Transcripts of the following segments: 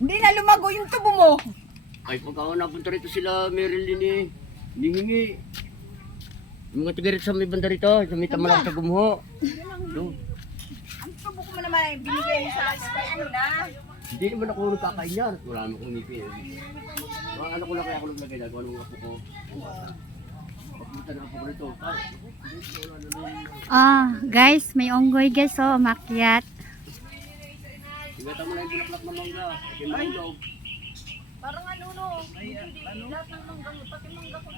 Hindi na lumago yung tubo mo. Ay, pagka ako napunta rito sila, Marilyn eh. Hiningi. Yung mga tiga rito sa may banda rito, sa may tamalang sa gumuho. No. Ang tubo ko mo naman ay binigay mo sa akin. Ano na? Hindi naman ako nagkakain yan. Wala naman akong ngipin. Mga anak ko lang kaya ako naglagay na. Kung anong apo ko. Pagpunta na ako rito. Guys, may onggoy guys, oh, makyat. Tigatan mo na yung bulaklak na mangga. Kaya mahulog. Parang ano no? Lahat ng mangga, pati mangga ko.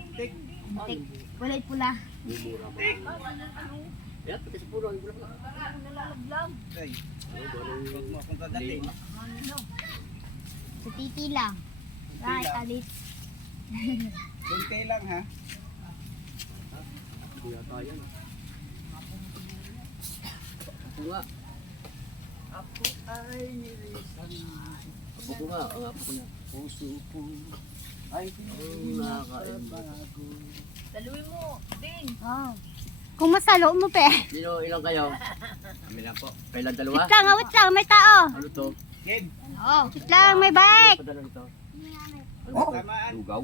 Kulay pula. Mumura mo. Yan, pati sa puno yung bulaklak. Nalalaglag. Huwag mo akong kagatin. Sa titi lang. Right, alit. Kunti lang ha. Kuya tayo. Ako nga. Ako ay nilisan. Apo ko nga. Ang apo ko niya. Puso ko ay Nakakain. Daluin mo, din. Oh. Kung masalo mo pe. Sino, ilang kayo? Kami lang po. Kailan dalawa? Wait lang, may tao. Ano to? Game. Oh, wait lang, may bike. Padala nito. Ano Oh, to? tamaan. Lugaw?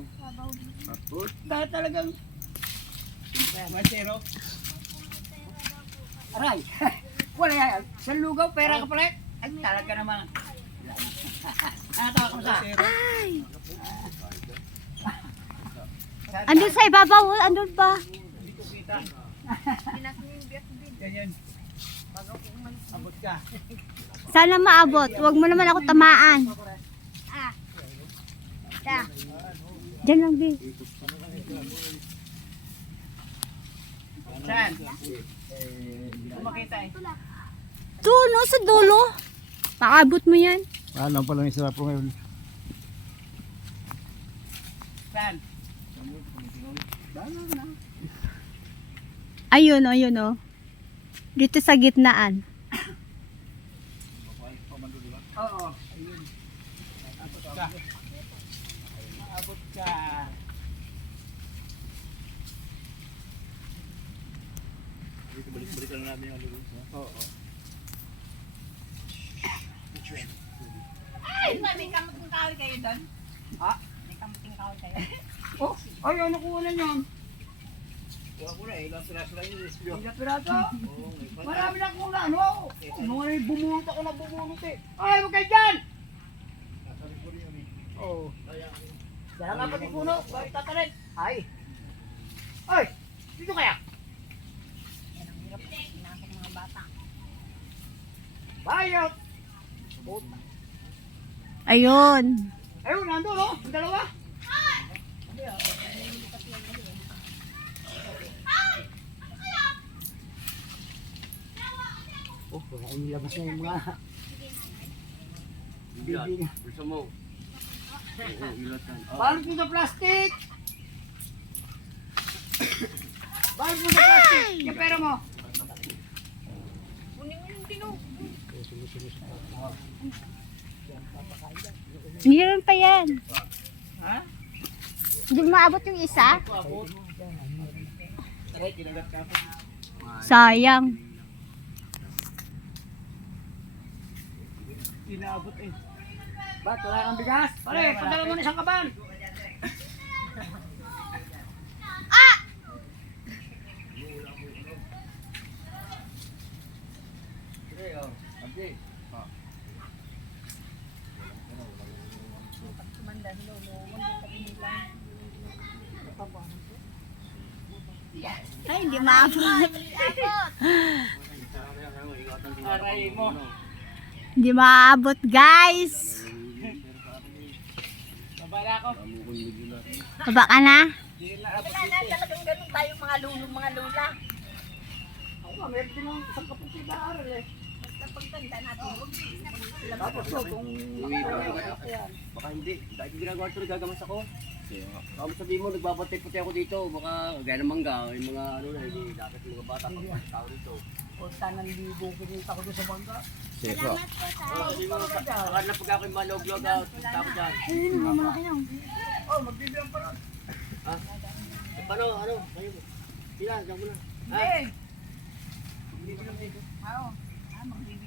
Dahil talagang masero. Aray. Wala yan. Sa lugaw, pera ka pala. Ay, talaga naman. Ano tawag mo sa? Ay. Andun sa ibabaw, andun pa. Dito kita. Ganyan. Abot ka. Sana maabot. Huwag mo naman ako tamaan. Diyan lang, Bi. Saan? Kumakita eh. Doon, sa dulo. Paabot mo yan. Alam pa lang isara po ngayon. Saan? Ayun, oh. Dito sa gitnaan. Oo. Ayun. Abot ka. Abot ka. Balik-balikan namin yung lugaw. Oo. Ay, may kamuting kahoy kayo doon? Ha? May kamuting kahoy kayo? Oh, ay ano kuha yan? Kuha ko na eh. Ilang piraso lang yun. Ilang piraso? Oo. Marami na akong ano. Mga bumunot ako na bumunot eh. Ay, huwag kayo dyan! Oo. Dahil nga pati puno. Bakit tatanin? Ay. Ay! Dito kaya? Yan ang hirap. Pinasok mga bata. Bayot! Ayun. Ayun, nandun oh. Ang dalawa. Oh, wala kong nilabas na yung mga Bibi nga. Gusto mo? Oo, ilatan. balot mo sa plastic! Balot mo sa plastic! Yung pera mo! Kunin mo yung tino. Meron pa yan. Ha? Hindi maabot yung isa. Aray, kinagat ka ako. Sayang. Inaabot eh. Ba't wala kang bigas? Pare, padala mo na isang kaban! Ay, hindi maabot. Aray mo! Hindi maabot, guys. Babala ako. Baba ka na. Hindi na abot Wala na talagang ganun tayong mga lulong, mga lula. ako nga, meron din ng isang kapong pag-aaral eh. Basta pagtanda natin, huwag Tapos so, kung Uwi pa ako. Baka hindi. Dahil ginagawa ito, nagagamas ako. Baka sabihin mo, nagbabantay puti ako dito. Baka gaya ng mangga, yung mga ano na, hindi dapat yung mga bata pag tao dito. o sana libo pinita ko doon sa bangka. Salamat po sa... Sabihin mo, saka na pag ako yung malog-log, punta ako dyan. Ayun, malaki na. Oh, magbibilang pa rin. Ha? Paano, ano? Kayo mo. Sila, dyan mo na. Ha? Eh! Magbibilang dito. Oo. Magbibigay